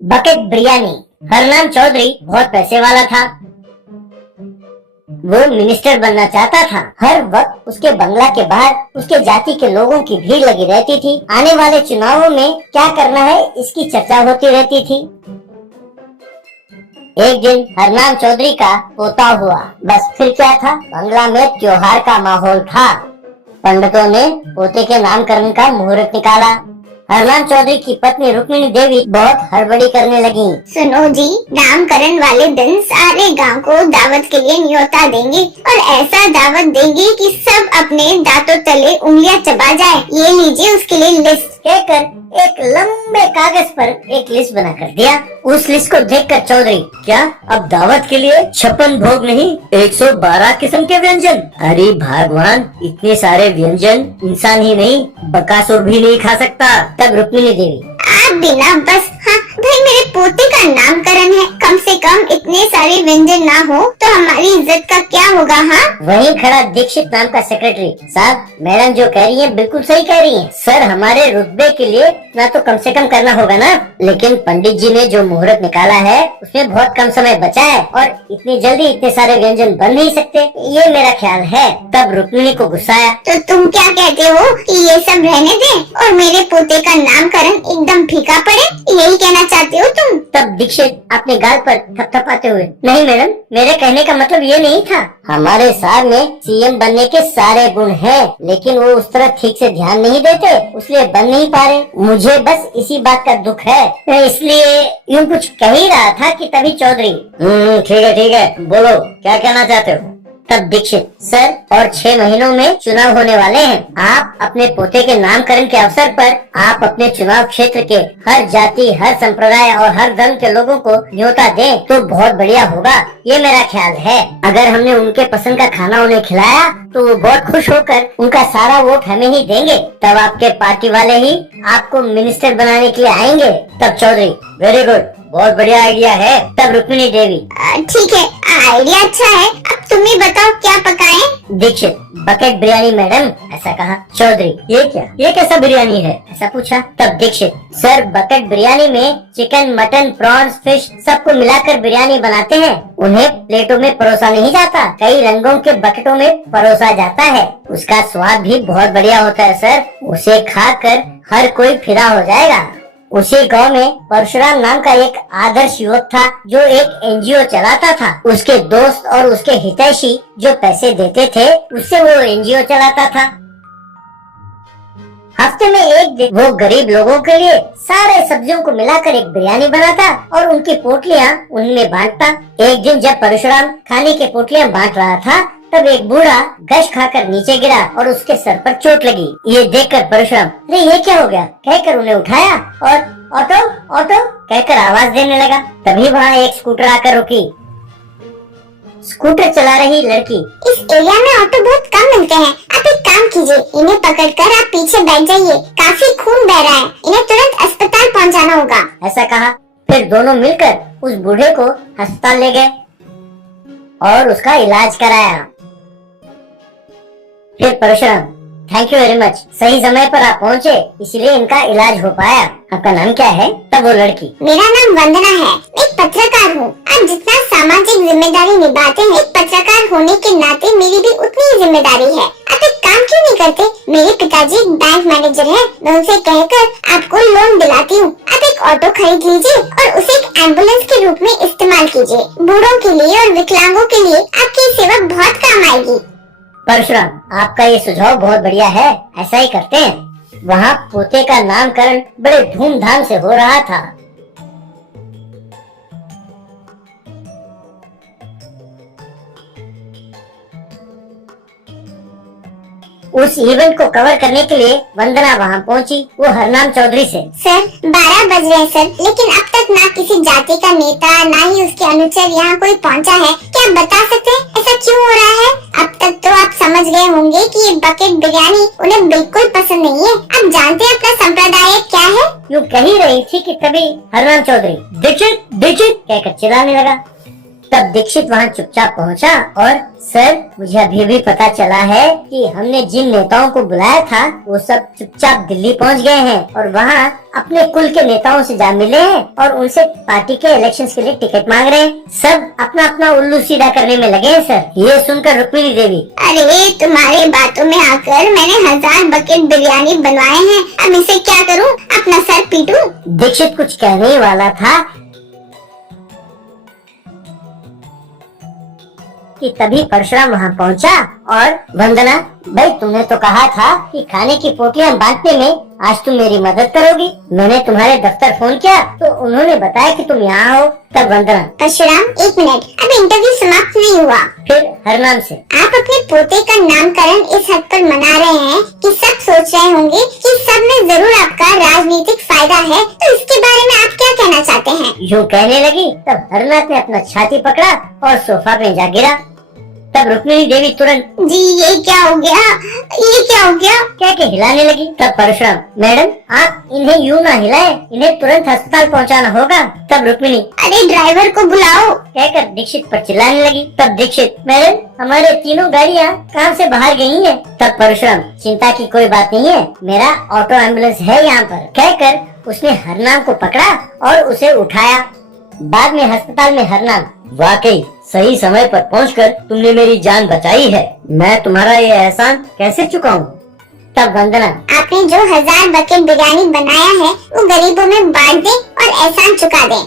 Bucket biryani. Harnam Chaudhary बहुत पैसे वाला था। वो मिनिस्टर बनना चाहता था। हर वक्त उसके बंगला के बाहर उसके जाति के लोगों की भीड़ लगी रहती थी। आने वाले चुनावों में क्या करना है इसकी चर्चा होती रहती थी। एक दिन हरनाम चौधरी का पोता हुआ। बस फिर क्या था, बंगला में त्योहार का माहौल था। पंडितों ने पोते के नामकरण का मुहूर्त निकाला। हरनाम चौधरी की पत्नी रुक्मिणी देवी बहुत हड़बड़ी करने लगी। सुनो जी, नामकरण वाले दिन सारे गांव को दावत के लिए न्योता देंगे और ऐसा दावत देंगे कि सब अपने दांतों तले उंगलियां चबा जाए। ये लीजिए उसके लिए लिस्ट। कहकर एक लंबे कागज पर एक लिस्ट बना कर दिया। उस लिस्ट को देखकर चौधरी, क्या अब दावत के लिए 56 भोग नहीं 112 किस्म के व्यंजन? अरे भगवान, इतने सारे व्यंजन इंसान ही नहीं बकासुर भी नहीं खा सकता। तब रुक्मिणी देवी, आप बिना बस, हाँ भाई मेरे पोते का नामकरण है, कम से कम इतने सारे व्यंजन ना हो तो हमारी इज्जत का क्या होगा? हाँ, वहीं खड़ा दीक्षित नाम का सेक्रेटरी, साहब मैडम जो कह रही है बिल्कुल सही कह रही है। सर हमारे रुतबे के लिए इतना तो कम से कम करना होगा ना। लेकिन पंडित जी ने जो मुहूर्त निकाला है उसमें बहुत कम समय बचा है और इतनी जल्दी इतने सारे व्यंजन बन नहीं सकते, ये मेरा ख्याल है। तब रुक्मिणी को गुस्सा आया। तो तुम क्या कहते हो कि ये सब रहने दें और मेरे पोते का नामकरण एकदम फीका पड़े, यही कहना चाहते हो तुम? तब दीक्षित अपने गाल पर थपथपाते हुए, नहीं मैडम, मेरे कहने का मतलब ये नहीं था। हमारे साहब में सीएम बनने के सारे गुण हैं, लेकिन वो उस तरह ठीक से ध्यान नहीं देते, इसलिए बन नहीं पा रहे। मुझे बस इसी बात का दुख है, इसलिए यूँ कुछ कह ही रहा था कि तभी चौधरी, ठीक है, बोलो क्या कहना चाहते हो? तब दीक्षित, सर और 6 महीनों में चुनाव होने वाले हैं। आप अपने पोते के नामकरण के अवसर पर आप अपने चुनाव क्षेत्र के हर जाति, हर संप्रदाय और हर धर्म के लोगों को न्योता दें तो बहुत बढ़िया होगा, ये मेरा ख्याल है। अगर हमने उनके पसंद का खाना उन्हें खिलाया तो वो बहुत खुश होकर उनका सारा वोट हमें ही देंगे। तब आपके पार्टी वाले ही आपको मिनिस्टर बनाने के लिए आएंगे। तब चौधरी, वेरी गुड, बहुत बढ़िया आइडिया है। तब रुक्मिणी देवी, ठीक है, आइडिया अच्छा है, अब तुम ही बताओ क्या पकाएं? दीक्षित, बकेट बिरयानी मैडम, ऐसा कहा। चौधरी, ये क्या, ये कैसा बिरयानी है, ऐसा पूछा। तब दीक्षित, सर बकेट बिरयानी में चिकन, मटन, प्रॉन्स, फिश सबको मिलाकर बिरयानी बनाते हैं। उन्हें प्लेटों में परोसा नहीं जाता, कई रंगों के बकेटों में परोसा जाता है। उसका स्वाद भी बहुत बढ़िया होता है सर, उसे खाकर हर कोई फिदा हो जाएगा। उसी गांव में परशुराम नाम का एक आदर्श युवक था जो एक एनजीओ चलाता था। उसके दोस्त और उसके हितैषी जो पैसे देते थे उससे वो एनजीओ चलाता था। हफ्ते में एक दिन वो गरीब लोगों के लिए सारे सब्जियों को मिलाकर एक बिरयानी बनाता और उनकी पोटलियां उनमें बांटता। एक दिन जब परशुराम खाने की पोटलियां बांट रहा था तब एक बूढ़ा गश खाकर नीचे गिरा और उसके सर पर चोट लगी। ये देखकर परशुराम, अरे ये क्या हो गया, कहकर उन्हें उठाया और ऑटो ऑटो कहकर आवाज देने लगा। तभी वहाँ एक स्कूटर आकर रुकी। स्कूटर चला रही लड़की, इस एरिया में ऑटो बहुत कम मिलते हैं, आप एक काम कीजिए, इन्हें पकड़कर आप पीछे बैठ जाइए, काफी खून बह रहा है, इन्हें तुरंत अस्पताल पहुंचाना होगा, ऐसा कहा। फिर दोनों मिलकर उस बूढ़े को अस्पताल ले गए और उसका इलाज कराया। फिर Parshuram, thank you very much, सही समय पर आप पहुँचे इसलिए इनका इलाज हो पाया। आपका नाम क्या है? तब वो लड़की, मेरा नाम वंदना है, मैं एक पत्रकार हूँ। आप जितना सामाजिक जिम्मेदारी निभाते हैं, एक पत्रकार होने के नाते मेरी भी उतनी ही जिम्मेदारी है। आप एक काम क्यों नहीं करते? मेरे पिताजी एक बैंक मैनेजर है, मैं उनसे कहकर आपको लोन दिलाती हूँ। आप एक ऑटो खरीद लीजिए और उसे एक एम्बुलेंस के रूप में इस्तेमाल कीजिए। बूढ़ों के लिए और विकलांगों के लिए आपकी सेवा बहुत काम आएगी। परशुराम, आपका ये सुझाव बहुत बढ़िया है, ऐसा ही करते हैं। वहाँ पोते का नामकरण बड़े धूमधाम से हो रहा था। उस इवेंट को कवर करने के लिए वंदना वहाँ पहुँची, वो हरनाम चौधरी से, सर 12 बज रहे हैं सर, लेकिन अब तक ना किसी जाति का नेता ना ही उसके अनुचर यहाँ कोई पहुँचा है। क्या आप बता सकते हैं ऐसा क्यों हो रहा है? अब तक तो आप समझ गए होंगे कि ये बकेट बिरयानी उन्हें बिल्कुल पसंद नहीं है। आप जानते हैं अपना संप्रदाय क्या है? यूँ कह ही रही थी कि तभी हरनाम चौधरी, दीक्षित दीक्षित कहकर चिल्लाने लगा। तब दीक्षित वहाँ चुपचाप पहुँचा और सर, मुझे अभी भी पता चला है कि हमने जिन नेताओं को बुलाया था वो सब चुपचाप दिल्ली पहुँच गए हैं और वहाँ अपने कुल के नेताओं से जा मिले हैं और उनसे पार्टी के इलेक्शंस के लिए टिकट मांग रहे हैं। सब अपना अपना उल्लू सीधा करने में लगे हैं सर। ये सुनकर रुक्मिणी देवी, अरे तुम्हारी बातों में आकर मैंने 1000 बकेट बिरयानी बनवाए हैं, अब इसे क्या करूं? अपना सर पीटूं? दीक्षित कुछ कहने ही वाला था कि तभी परशुराम वहाँ पहुँचा और वंदना, भाई तुमने तो कहा था कि खाने की पोटलियाँ बांटने में आज तुम मेरी मदद करोगी। मैंने तुम्हारे दफ्तर फोन किया तो उन्होंने बताया कि तुम यहाँ हो। तब वंदना, परशुराम 1 मिनट, अब इंटरव्यू समाप्त नहीं हुआ। फिर हरनाम से, आप अपने पोते का नामकरण इस हद पर मना रहे हैं कि सब सोच रहे होंगे कि सब में जरूर आपका राजनीतिक फायदा है, तो इसके बारे में आप क्या कहना चाहते हैं? यूँ कहने लगी तब हरनाथ ने अपना छाती पकड़ा और सोफा पे जा गिरा। तब रुक्मिणी देवी तुरंत, जी ये क्या हो गया, ये क्या हो गया? कह के हिलाने लगी। तब परशुराम, मैडम आप इन्हें यूँ ना हिलाए, इन्हें तुरंत अस्पताल पहुँचाना होगा। तब रुक्मिणी, अरे ड्राइवर को बुलाओ, कहकर दीक्षित पर चिल्लाने लगी। तब दीक्षित, मैडम हमारे तीनों गाड़ियाँ काम से बाहर गई हैं। तब परशुराम, चिंता की कोई बात नहीं है, मेरा ऑटो एम्बुलेंस है यहाँ पर। कहकर उसने हरनाम को पकड़ा और उसे उठाया। बाद में अस्पताल में हरनाम, वाकई सही समय पर पहुंचकर तुमने मेरी जान बचाई है, मैं तुम्हारा ये एहसान कैसे चुकाऊं? तब वंदना, आपने जो 1000 बकेट बिरयानी बनाया है वो गरीबों में बांट दें और एहसान चुका दें।